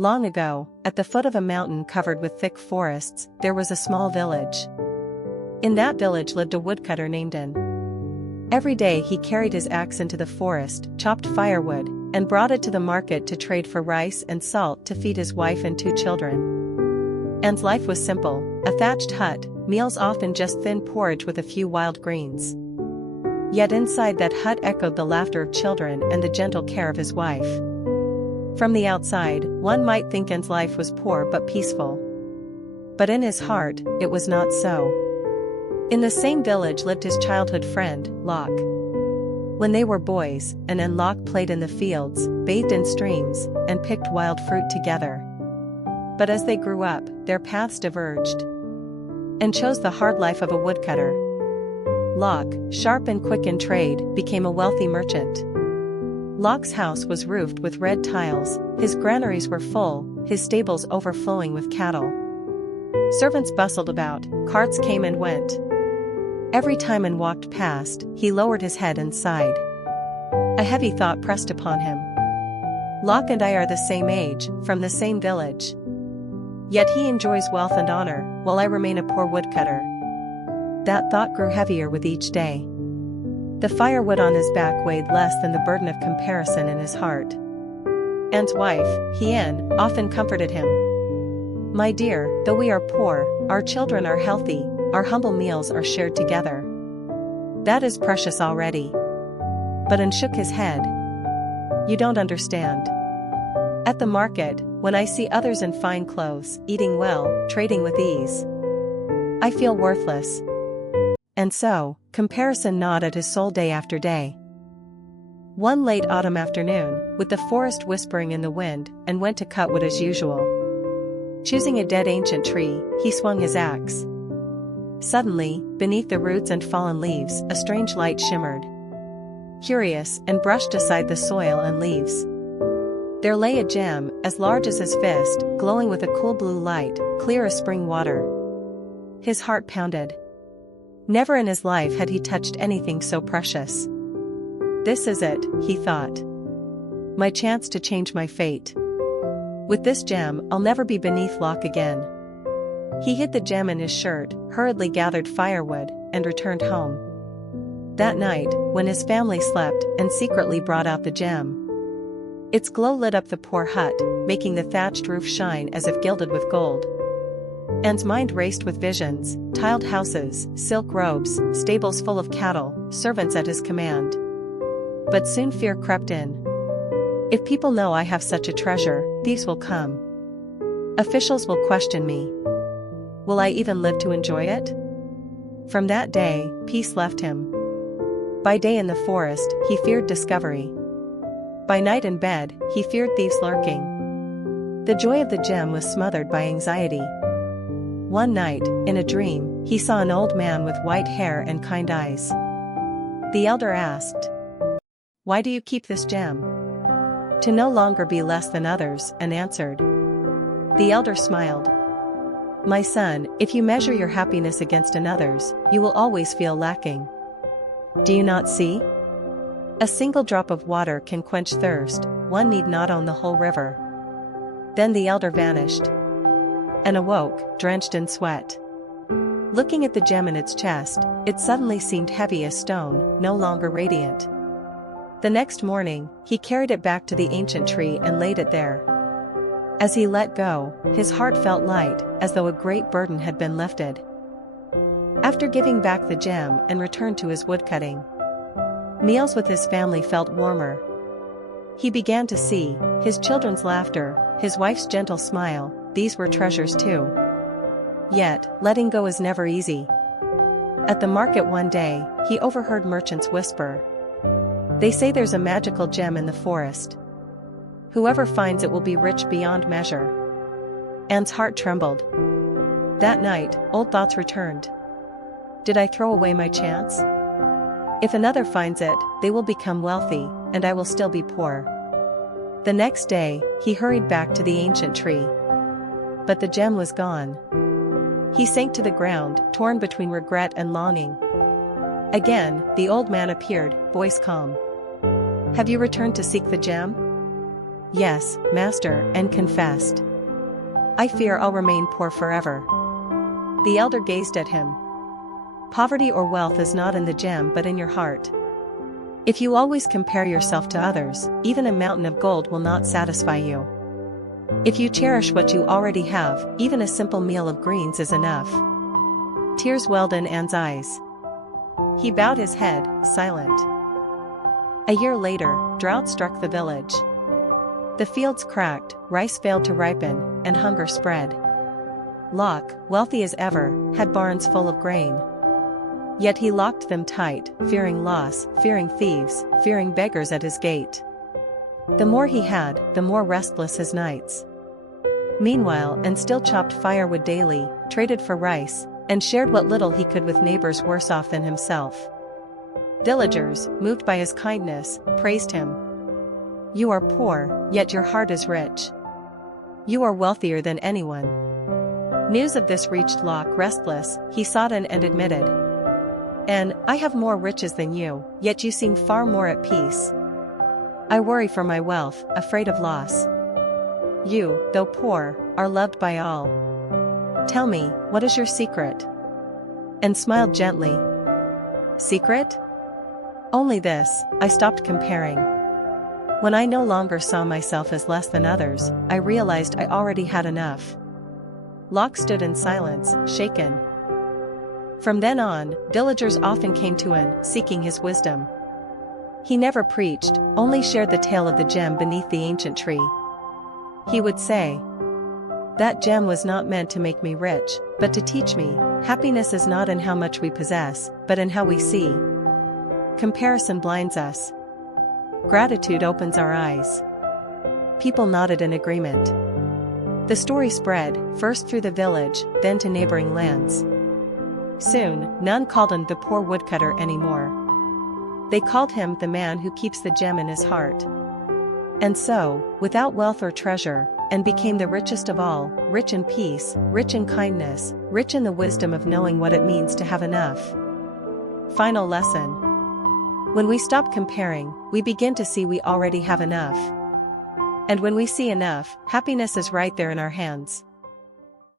Long ago, at the foot of a mountain covered with thick forests, there was a small village. In that village lived a woodcutter named An. Every day he carried his axe into the forest, chopped firewood, and brought it to the market to trade for rice and salt to feed his wife and 2 children. An's life was simple, a thatched hut, meals often just thin porridge with a few wild greens. Yet inside that hut echoed the laughter of children and the gentle care of his wife. From the outside, one might think An's life was poor but peaceful. But in his heart, it was not so. In the same village lived his childhood friend, Locke. When they were boys, An and Locke played in the fields, bathed in streams, and picked wild fruit together. But as they grew up, their paths diverged. An chose the hard life of a woodcutter. Locke, sharp and quick in trade, became a wealthy merchant. Locke's house was roofed with red tiles, his granaries were full, his stables overflowing with cattle. Servants bustled about, carts came and went. Every time An walked past, he lowered his head and sighed. A heavy thought pressed upon him. Locke and I are the same age, from the same village. Yet he enjoys wealth and honor, while I remain a poor woodcutter. That thought grew heavier with each day. The firewood on his back weighed less than the burden of comparison in his heart. An's wife, An, often comforted him. "My dear, though we are poor, our children are healthy, our humble meals are shared together. That is precious already." But An shook his head. "You don't understand. At the market, when I see others in fine clothes, eating well, trading with ease, I feel worthless." And so, comparison gnawed at his soul day after day. One late autumn afternoon, with the forest whispering in the wind, An went to cut wood as usual. Choosing a dead ancient tree, he swung his axe. Suddenly, beneath the roots and fallen leaves, a strange light shimmered. Curious, An brushed aside the soil and leaves. There lay a gem, as large as his fist, glowing with a cool blue light, clear as spring water. His heart pounded. Never in his life had he touched anything so precious. "This is it," he thought. "My chance to change my fate. With this gem, I'll never be beneath Locke again." He hid the gem in his shirt, hurriedly gathered firewood, and returned home. That night, when his family slept, An secretly brought out the gem. Its glow lit up the poor hut, making the thatched roof shine as if gilded with gold. An's mind raced with visions, tiled houses, silk robes, stables full of cattle, servants at his command. But soon fear crept in. If people know I have such a treasure, thieves will come. Officials will question me. Will I even live to enjoy it? From that day, peace left him. By day in the forest, he feared discovery. By night in bed, he feared thieves lurking. The joy of the gem was smothered by anxiety. One night, in a dream, he saw an old man with white hair and kind eyes. The elder asked, "Why do you keep this gem?" "To no longer be less than others," An answered. The elder smiled. "My son, if you measure your happiness against another's, you will always feel lacking. Do you not see? A single drop of water can quench thirst, one need not own the whole river." Then the elder vanished. And awoke, drenched in sweat. Looking at the gem in its chest, it suddenly seemed heavy as stone, no longer radiant. The next morning, he carried it back to the ancient tree and laid it there. As he let go, his heart felt light, as though a great burden had been lifted. After giving back the gem and returned to his woodcutting, meals with his family felt warmer. He began to see his children's laughter, his wife's gentle smile. These were treasures too. Yet, letting go is never easy. At the market one day, he overheard merchants whisper, "They say there's a magical gem in the forest. Whoever finds it will be rich beyond measure." An's heart trembled. That night, old thoughts returned. Did I throw away my chance? If another finds it, they will become wealthy, and I will still be poor. The next day, he hurried back to the ancient tree. But the gem was gone. He sank to the ground, torn between regret and longing. Again, the old man appeared, voice calm. "Have you returned to seek the gem?" "Yes, master," and confessed, "I fear I'll remain poor forever." The elder gazed at him. "Poverty or wealth is not in the gem but in your heart. If you always compare yourself to others, even a mountain of gold will not satisfy you. If you cherish what you already have, even a simple meal of greens is enough." Tears welled in Anne's eyes. He bowed his head, silent. A year later, drought struck the village. The fields cracked, rice failed to ripen, and hunger spread. Locke, wealthy as ever, had barns full of grain. Yet he locked them tight, fearing loss, fearing thieves, fearing beggars at his gate. The more he had, the more restless his nights. Meanwhile, Anne still chopped firewood daily, traded for rice, and shared what little he could with neighbors worse off than himself. Villagers, moved by his kindness, praised him. "You are poor, yet your heart is rich. You are wealthier than anyone." News of this reached Locke. Restless, he sought Anne and admitted, "Anne, I have more riches than you, yet you seem far more at peace. I worry for my wealth, afraid of loss. You, though poor, are loved by all. Tell me, what is your secret?" Anne smiled gently. "Secret? Only this, I stopped comparing. When I no longer saw myself as less than others, I realized I already had enough." Locke stood in silence, shaken. From then on, villagers often came to Anne, seeking his wisdom. He never preached, only shared the tale of the gem beneath the ancient tree. He would say, "That gem was not meant to make me rich, but to teach me, happiness is not in how much we possess, but in how we see. Comparison blinds us. Gratitude opens our eyes." People nodded in agreement. The story spread, first through the village, then to neighboring lands. Soon, none called him the poor woodcutter anymore. They called him the man who keeps the gem in his heart. And so, without wealth or treasure, Anne became the richest of all, rich in peace, rich in kindness, rich in the wisdom of knowing what it means to have enough. Final lesson. When we stop comparing, we begin to see we already have enough. And when we see enough, happiness is right there in our hands.